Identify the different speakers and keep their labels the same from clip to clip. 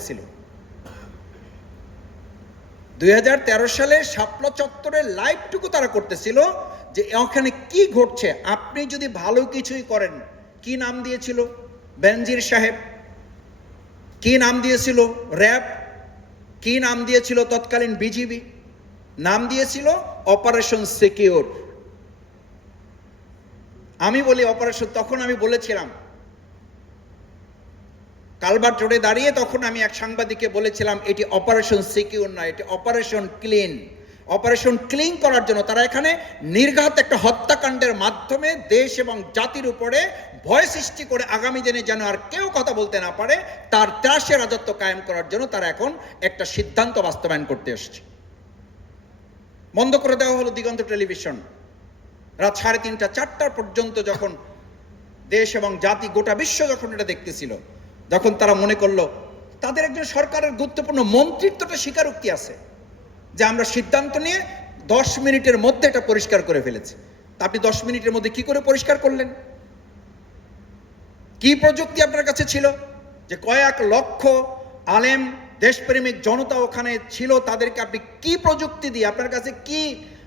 Speaker 1: ছিল। দুই সালে শাপলা চত্বরের লাইভটুকু তারা করতেছিল যে ওখানে কি ঘটছে, আপনি যদি ভালো কিছুই করেন, কি নাম দিয়েছিল? বেনজির সাহেব। কি নাম দিয়েছিল? র্যাব। কি নাম দিয়েছিল তৎকালীন বিজিবি? নাম দিয়েছিল অপারেশন সিকিউর। আমি বলি অপারেশন, তখন আমি বলেছিলাম কালবার রোডে দাঁড়িয়ে তখন আমি এক সাংবাদিককে বলেছিলাম, এটি অপারেশন সিকিউর নয়, এটি অপারেশন ক্লিন অপারেশন ক্লিন করার জন্য তারা এখানে নির্ঘাত একটা হত্যাকাণ্ডের মাধ্যমে দেশ এবং জাতির উপরে ভয় সৃষ্টি করে আগামী দিনে যেন আর কেউ কথা বলতে না পারে, তার ত্রাসের রাজত্ব কায়েম করার জন্য তারা এখন একটা সিদ্ধান্ত বাস্তবায়ন করতে এসছে। বন্ধ করে দেওয়া হলো দিগন্ত টেলিভিশন। রাত সাড়ে তিনটা চারটা পর্যন্ত যখন দেশ এবং জাতি গোটা বিশ্ব যখন এটা দেখতেছিল যখন তারা মনে করল, তাদের একজন সরকারের গুরুত্বপূর্ণ মন্ত্রিত্বটা স্বীকারোক্তি আছে, যে আমরা সিদ্ধান্ত নিয়ে দশ মিনিটের মধ্যে এটা পরিষ্কার করে ফেলেছি। তা আপনি দশ মিনিটের মধ্যে কি করে পরিষ্কার করলেন? কি প্রযুক্তি আপনার কাছে ছিল? যে কয়েক লক্ষ আলেম, দেশপ্রেমিক জনতা ওখানে ছিল, তাদেরকে আপনি কি প্রযুক্তি দিয়ে, আপনার কাছে কি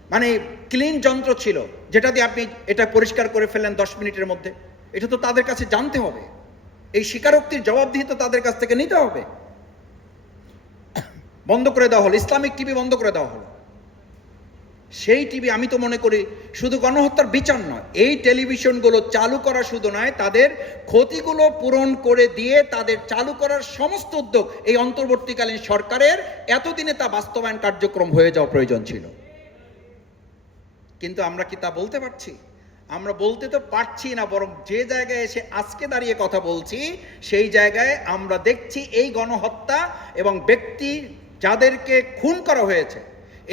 Speaker 1: মানে ক্লিন যন্ত্র ছিল, যেটা দিয়ে আপনি এটা পরিষ্কার করে ফেললেন দশ মিনিটের মধ্যে? এটা তো তাদের কাছে জানতে হবে। এই স্বীকারোক্তির জবাবদিহি তো তাদের কাছ থেকে নিতে হবে। বন্ধ করে দেওয়া হলো, ইসলামিক টিভি বন্ধ করে দেওয়া হলো। সেই টিভি আমি তো মনে করি শুধু গণহত্যার বিচার নয়, এই টেলিভিশনগুলো চালু করা শুধু নয়, তাদের ক্ষতিগুলো পূরণ করে দিয়ে তাদের চালু করার সমস্ত উদ্যোগ এই অন্তর্বর্তীকালীন সরকারের, এতদিনে তা বাস্তবায়ন কার্যক্রম হয়ে যাওয়া প্রয়োজন ছিল। কিন্তু আমরা কি তা বলতে পারছি? আমরা বলতে তো পারছি না, বরং যে জায়গায় এসে আজকে দাঁড়িয়ে কথা বলছি, সেই জায়গায় আমরা দেখছি এই গণহত্যা এবং ব্যক্তি যাদেরকে খুন করা হয়েছে,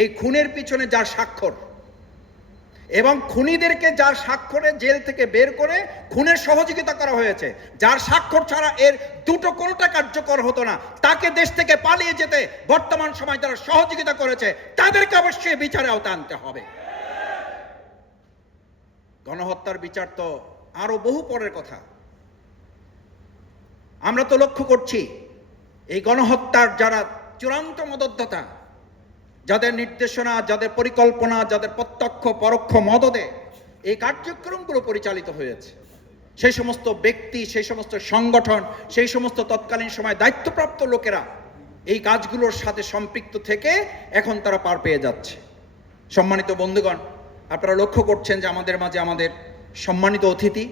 Speaker 1: এই খুনের পিছনে যার স্বাক্ষর। এবং খুনিদেরকে যার স্বাক্ষরে জেল থেকে বের করে খুনের সহযোগিতা করা হয়েছে, যার স্বাক্ষর ছাড়া এর দুটো কোনোটা কার্যকর হতো না। তাকে দেশ থেকে পালিয়ে যেতে বর্তমান সময় যারা সহযোগিতা করেছে, তাদেরকে অবশ্যই বিচারে আওতা আনতে হবে। গণহত্যার বিচার তো আরও বহু পরের কথা। আমরা তো লক্ষ্য করছি, এই গণহত্যার যারা চূড়ান্ত মদতদাতা, যাদের নির্দেশনা, যাদের পরিকল্পনা, যাদের প্রত্যক্ষ, পরোক্ষ মদদে এই কার্যক্রমগুলো পরিচালিত হয়েছে। সেই সমস্ত ব্যক্তি, সেই সমস্ত সংগঠন, সেই সমস্ত তৎকালীন সময় দায়িত্বপ্রাপ্ত লোকেরা এই কাজগুলোর সাথে সম্পৃক্ত থেকে এখন তারা পার পেয়ে যাচ্ছে। সম্মানিত বন্ধুগণ আপনারা লক্ষ্য করছেন যে আমাদের মাঝে আমাদের সম্মানিত অতিথি,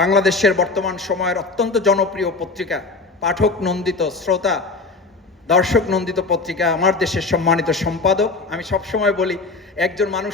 Speaker 1: বাংলাদেশের বর্তমান সময়ের অত্যন্ত জনপ্রিয় পত্রিকা, পাঠক নন্দিত শ্রোতা, দর্শক নন্দিত পত্রিকা, আমার দেশের সম্মানিত সম্পাদক। আমি সবসময় বলি, একজন মানুষ